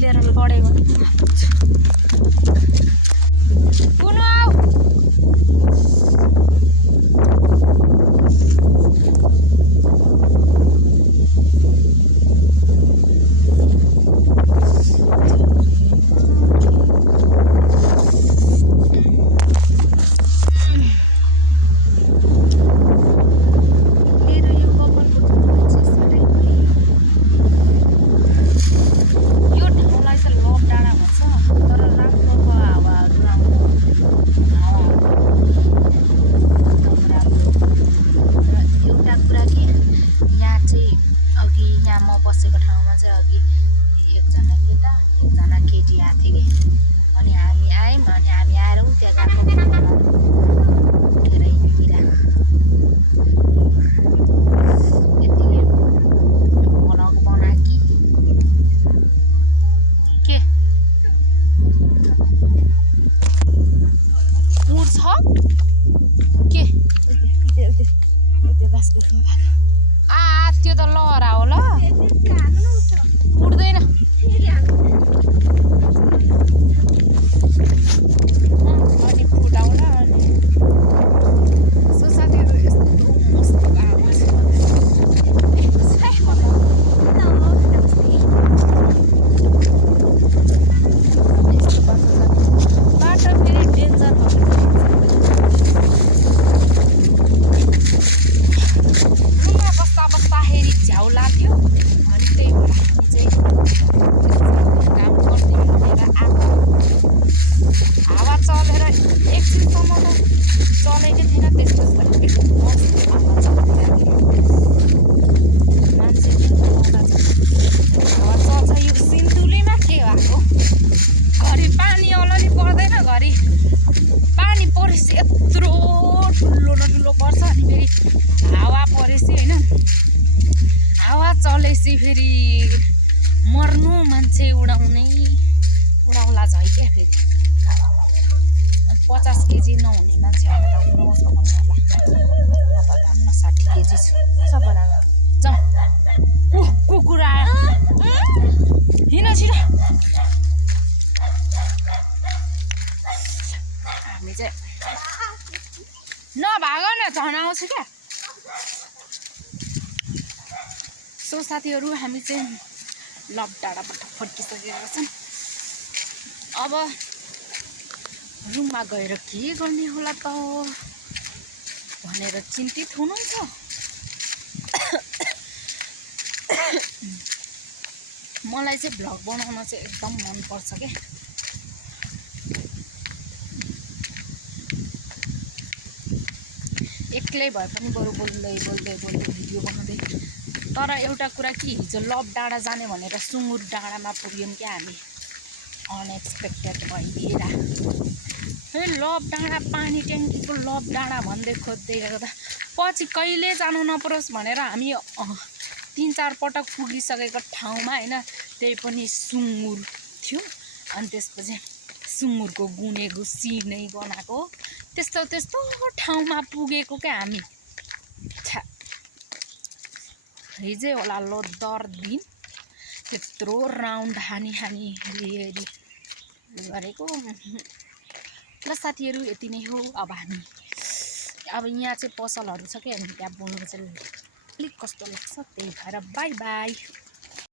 निस्केर लड्यो भने कुन आऊ बसेको ठाउँमा चाहिँ अघि एकजना केटा अनि एकजना केटी आएको थियो कि अनि हामी आयौँ अनि हामी आएर त्यहाँ गएको उठेर हिँडिरहेको यतिकै भ्लग बना कि के उड्छ के त्यो त लहरा हो ल उड्दैन अनि फुटाउला अनि साथीहरू यस्तो मस्त बाटो फेरि डेन्जर बस्दाखेरि झ्याउ लाग्यो अनि त्यही भएर हामी चाहिँ काम गर्थ्यौँ भनेर आएको हावा चलेर एकछिनसम्म त चलेकै थिएन त्यसपछि त एकदम मस्त हावा चलिरहेको मान्छे हावा चल्छ यो सिन्धुलीमा के भएको घरि पानी अलि पर्दैन घरि पानी परेपछि यत्रो ठुलो न ठुलो पर्छ अनि फेरि हावा परेपछि होइन हावा चलेपछि फेरि मर्नु मान्छे उडाउला झै क्या फेरि 50 केजी नहुने मान्छेहरू त उडाउँछ पनि होला म त धन्न 60 केजी छु सबैलाई जाउँ कुकुर आयो हिँड छिटो हामी चाहिँ नभाग न झन् आउँछ क्या सो साथीहरू हामी चाहिँ लभ डाँडाबाट फर्किसकेका छौँ अब रुममा गएर के गर्ने होला त भनेर चिन्तित हुनुहुन्छ मलाई चाहिँ भ्लग बनाउन चाहिँ एकदम मनपर्छ क्या एक्लै भए पनि बरु बोल्दै भिडियो बनाउँदै तर एउटा कुरा कि हिजो लभ डाँडा जाने भनेर सुँगुर डाँडामा पुग्यौँ क्या हामी अनएक्सपेक्टेड भइदिएर फेरि लभ डाँडा पानी ट्याङ्कीको लभ डाँडा भन्दै खोज्दै गर्दा पछि कहिले जानु नपरोस् भनेर हामी 3-4 पटक पुगिसकेको ठाउँमा होइन त्यही पनि सुँगुर थियो अनि त्यसपछि सुँगुरको गुनेको सिनै बनाएको त्यस्तो ठाउँमा पुगेको क्या हामी हिजै होला लोदर दिन त्यत्रो राउन्ड हानी हेरी गरेको ल साथीहरू यति नै हो अब हामी अब यहाँ चाहिँ पसलहरू छ क्या हामी त्यहाँ बोल्नु चाहिँ अलिक कस्तो लाग्छ त्यही भएर बाई बाई।